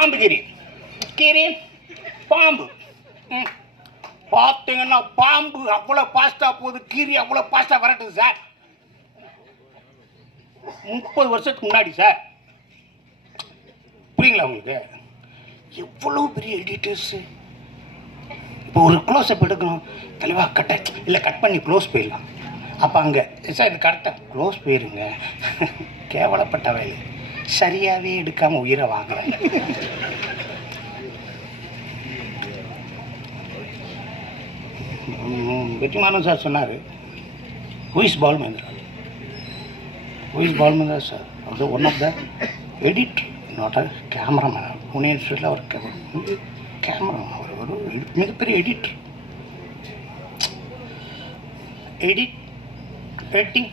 பாம்பு கீரி கீரி பாம்பு. பார்த்தீங்கன்னா பாம்பு அவ்வளோ ஃபாஸ்ட்டாக போகுது, கீரி அவ்வளோ ஃபாஸ்ட்டாக வரட்டுது சார். 30 வருஷத்துக்கு முன்னாடி சார். புரியுங்களா உங்களுக்கு? எவ்வளோ பெரிய எடிட்டர்ஸு. இப்போ ஒரு க்ளோஸ்அப் எடுக்கணும், தெளிவாக இல்லை கட் பண்ணி க்ளோஸ் போயிடலாம். அப்போ அங்கே சார் இது கரெக்டாக க்ளோஸ் போயிருங்க. கேவலப்பட்ட வேலை, சரியாகவே எடுக்காமல் உயிரை வாங்குறாங்க. வெற்றிமாறன் சார் சொன்னார், who is Balu Mahendra? Who is Balu Mahendra sir? அவர் one of the editor, not a cameraman. Pune இன்ஸ்டியூட்டில் அவர் கேமராமேன். அவர் ஒரு மிகப்பெரிய எடிட்டர். எடிட்டிங்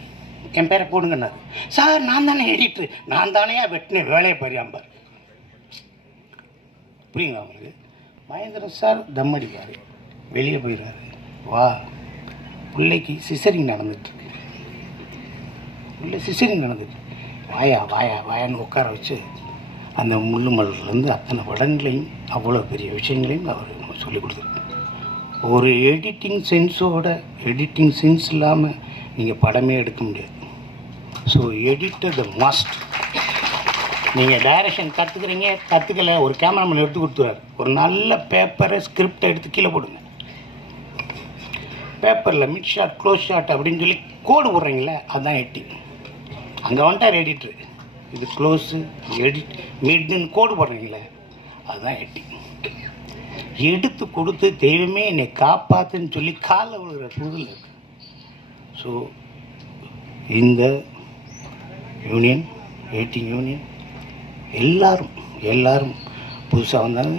என் பேரை போடுங்கன்னாரு சார். நான் தானே எடிட்ரு, நான் தானே வெட்டினேன் வேலையை பரியாம்பார். புரியுங்களா உங்களுக்கு? மகேந்திரன் சார் தம் அடிக்காரு, வெளியே போயிடுறாரு. வா, பிள்ளைக்கு சிசரிங் நடந்துட்டுருக்கு, பிள்ளை சிசரிங் நடந்துட்டு, வாயா வாயா வாயான்னு உட்கார வச்சு அந்த முள்ளு மலர்லேருந்து அத்தனை படங்களையும் அவ்வளோ பெரிய விஷயங்களையும் அவர் நம்ம சொல்லிக் கொடுத்துருக்கு. ஒரு எடிட்டிங் சென்ஸ் இல்லாமல் நீங்கள் படமே எடுக்க முடியாது. ஸோ எடிட்டர் த மஸ்ட். நீங்கள் டைரக்ஷன் கற்றுக்கலை, ஒரு கேமராமேன் எடுத்து கொடுத்துறாரு. ஒரு நல்ல பேப்பரை ஸ்கிரிப்டை எடுத்து கீழே போடுங்க. பேப்பரில் மிட் ஷாட் க்ளோஸ் ஷாட் அப்படின்னு சொல்லி கோடு போடுறீங்களே, அதுதான் எடிட்டிங். அங்கே வந்துட்டார் எடிட்ரு. இது க்ளோஸு எடிட் மிட்னு கோடு போடுறீங்களே, அதுதான் எடிட்டிங். எடுத்து கொடுத்து தெய்வமே என்னை காப்பாற்றுன்னு சொல்லி காலில் விழுகிற புதில் இருக்கு. ஸோ இந்த யூனியன், எடிட்டிங் யூனியன், எல்லாரும் புதுசாக வந்தாங்க,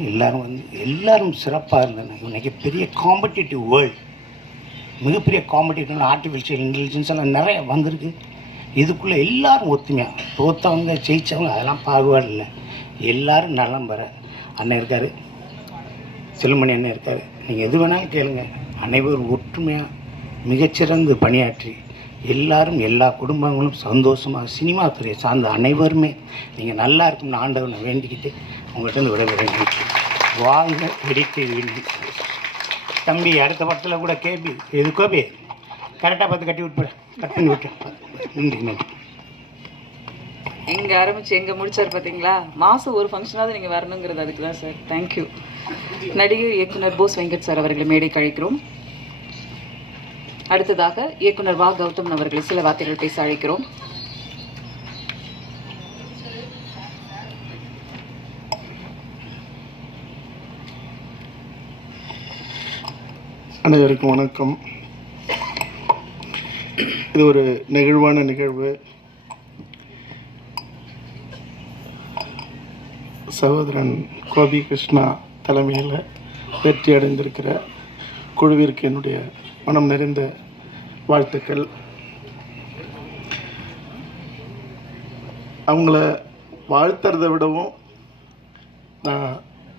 எல்லாரும் சிறப்பாக இருந்தாங்க. இன்றைக்கி பெரிய காம்படிட்டிவ் வேர்ல்டு, மிகப்பெரிய காம்படிட்டிவ் ஆர்டிஃபிஷியல் இன்டெலிஜென்ஸ் எல்லாம் நிறைய வந்திருக்கு. இதுக்குள்ளே எல்லோரும் ஒத்துமையாக, தோற்றவங்க ஜெயித்தவங்க அதெல்லாம் பாகுபாடு இல்லை. எல்லோரும் நலம் பெற அண்ணன் இருக்கார், செல்லுமணி அண்ணன் இருக்கார். நீங்கள் எது வேணாலும் கேளுங்க. அனைவரும் ஒற்றுமையாக மிகச்சிறந்து பணியாற்றி எல்லாரும், எல்லா குடும்பங்களும் சந்தோஷமாக, சினிமா துறையை சார்ந்த அனைவருமே நீங்கள் நல்லா இருக்கும்னு ஆண்டவனை வேண்டிக்கிட்டு உங்கள்கிட்ட விடைபெறுகிறேன். வாழ்க எடிட்டிங் யூனியன். தம்பி அடுத்த படத்தில் கூட கேபி இது கோபி கரெக்டாக பார்த்து கட் பண்ணி விட்டு. நன்றி. எங்கே ஆரம்பிச்சு எங்கே முடிச்சார் பார்த்தீங்களா? மாதம் ஒரு ஃபங்க்ஷனாவது நீங்கள் வரணுங்கிறது அதுக்கு தான் சார். தேங்க்யூ. நடிகர் இயக்குனர் போஸ் வெங்கட் சார் அவர்களை மேடை கழிக்கிறோம். அடுத்ததாக இயக்குனர் வா கௌதம் அவர்களை சில வார்த்தைகள் பேச அழைக்கிறோம். அனைவருக்கும் வணக்கம். இது ஒரு நெகிழ்வான நிகழ்வு. சகோதரன் கோபி கிருஷ்ணா தலைமையில் வெற்றி அடைந்திருக்கிற குழுவிற்கு என்னுடைய மனம் நிறைந்த வாழ்த்துக்கள். அவங்கள வாழ்த்துறதை விடவும் நான்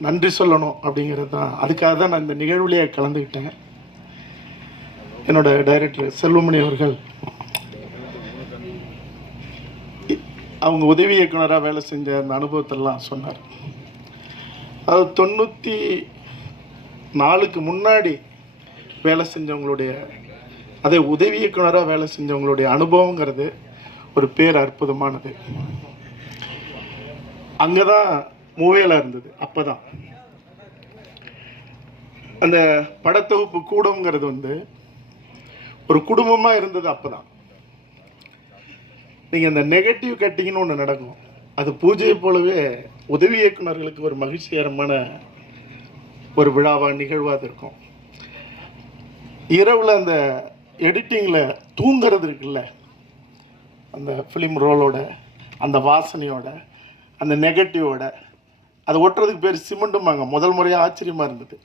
நன்றி சொல்லணும் அப்படிங்கிறது தான். அதுக்காக தான் நான் இந்த நிகழ்வுலேயே கலந்துக்கிட்டேன். என்னோட டைரக்டர் செல்வமணி அவர்கள் அவங்க உதவி இயக்குனராக வேலை செஞ்ச அந்த அனுபவத்தெல்லாம் சொன்னார். அது 94க்கு முன்னாடி வேலை செஞ்சவங்களுடைய, அதே உதவி இயக்குனராக வேலை செஞ்சவங்களுடைய அனுபவங்கிறது ஒரு பேர் அற்புதமானது. அங்கே தான் மூவேலா இருந்தது. அப்போ தான் அந்த படத்தொகுப்பு கூடங்கிறது ஒரு குடும்பமாக இருந்தது. அப்போ தான் நீங்கள் அந்த நெகட்டிவ் கட்டிங்னு ஒன்று நடக்கும். அது பூஜையை போலவே உதவி இயக்குநர்களுக்கு ஒரு மகிழ்ச்சிகரமான ஒரு விழாவாக நிகழ்வாக இருக்கும். இரவில் அந்த எடிட்டிங்கில் தூங்கிறது இருக்குல்ல, அந்த ஃபிலிம் ரோலோட, அந்த வாசனையோட, அந்த நெகட்டிவோட, அதை ஒட்டுறதுக்கு பேர் சிமெண்ட்டுமாங்க. முதல் முறையாக ஆச்சரியமாக இருந்தது.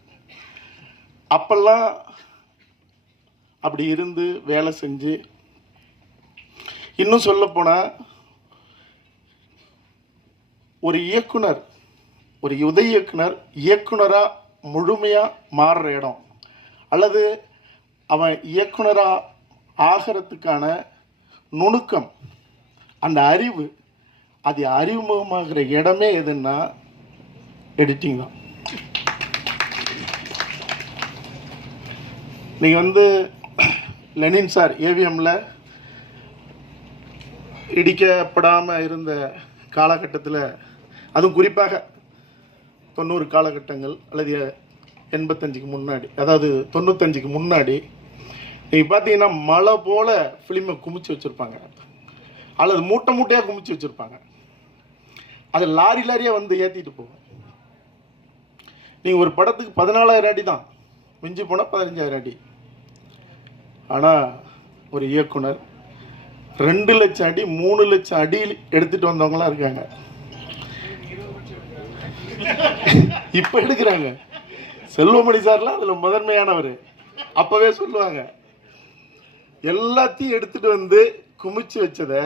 அப்பெல்லாம் அப்படி இருந்து வேலை செஞ்சு, இன்னும் சொல்லப்போனால் ஒரு இயக்குனர், ஒரு உதவி இயக்குனராக முழுமையாக மாறுற இடம், அல்லது அவன் இயக்குனராக ஆகிறதுக்கான நுணுக்கம், அந்த அறிவு, அது அறிமுகமாகிற இடமே எதுன்னா எடிட்டிங் தான். நீங்கள் வந்து லெனின் சார் ஏவிஎம்மில் இடிக்கப்படாமல் இருந்த காலகட்டத்தில், அதுவும் குறிப்பாக 90 காலகட்டங்கள் அல்லது 85க்கு முன்னாடி, அதாவது 95க்கு முன்னாடி நீங்கள் பார்த்தீங்கன்னா மழை போல் ஃபிலிமை குமிச்சு வச்சுருப்பாங்க, அல்லது மூட்டை மூட்டையாக குமிச்சு வச்சுருப்பாங்க. அது லாரி லாரியாக வந்து ஏற்றிட்டு போகும். நீங்கள் ஒரு படத்துக்கு 14,000 அடி தான், மிஞ்சி போனால் 15,000 அடி. ஆனால் ஒரு இயக்குனர் 2 லட்சம் அடி 3 லட்சம் அடி எடுத்துகிட்டு வந்தவங்களாம் இருக்காங்க. இப்போ எடுக்கிறாங்க. செல்வமணி சார்லாம் அதில் முதன்மையானவர். அப்போவே சொல்லுவாங்க, எல்லாத்தையும் எடுத்துகிட்டு வந்து குமிச்சு வச்சதை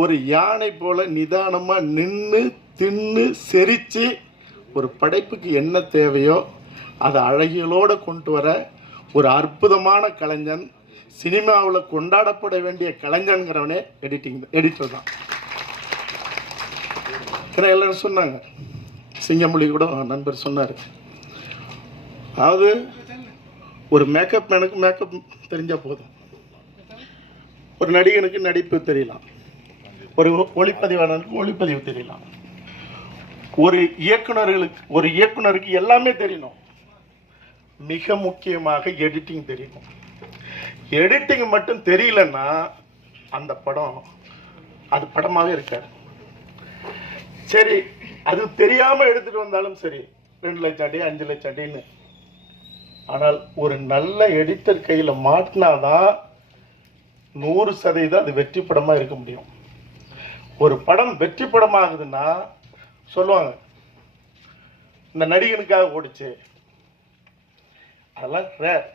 ஒரு யானை போல் நிதானமாக நின்று தின்னு செரித்து ஒரு படைப்புக்கு என்ன தேவையோ அதை அழகியலோடு கொண்டு வர ஒரு அற்புதமான கலைஞன், சினிமாவில் கொண்டாடப்பட வேண்டிய கலைஞன்கிறவனே எடிட்டர் தான். ஏன்னா எல்லாரும் சொன்னாங்க, சிங்கமொழி கூட நண்பர் சொன்னார், அதாவது ஒரு மேக்கப் மேனுக்கு மேக்கப் தெரிஞ்சால் போதும், ஒரு நடிகனுக்கு நடிப்பு தெரியலாம், ஒரு ஒளிப்பதிவாளருக்கு ஒளிப்பதிவு தெரியலாம், ஒரு இயக்குனருக்கு எல்லாமே தெரியணும். மிக முக்கியமாக எடிட்டிங் தெரியணும். எடிட்டிங் மட்டும் தெரியலன்னா அந்த படம் அது படமாகவே இருக்காது. சரி, அது தெரியாமல் எடுத்துகிட்டு வந்தாலும் சரி, 2 லட்சம் அடி 5 லட்சம் அடின்னு, ஆனால் ஒரு நல்ல எடிட்டர் கையில் மாட்டினாதான் 100% அது வெற்றி படமாக இருக்க முடியும். ஒரு படம் வெற்றி படமாகுதுன்னா சொல்லுவாங்க, இந்த நடிகனுக்காக ஓடிச்சு, அதெல்லாம் ரேர்.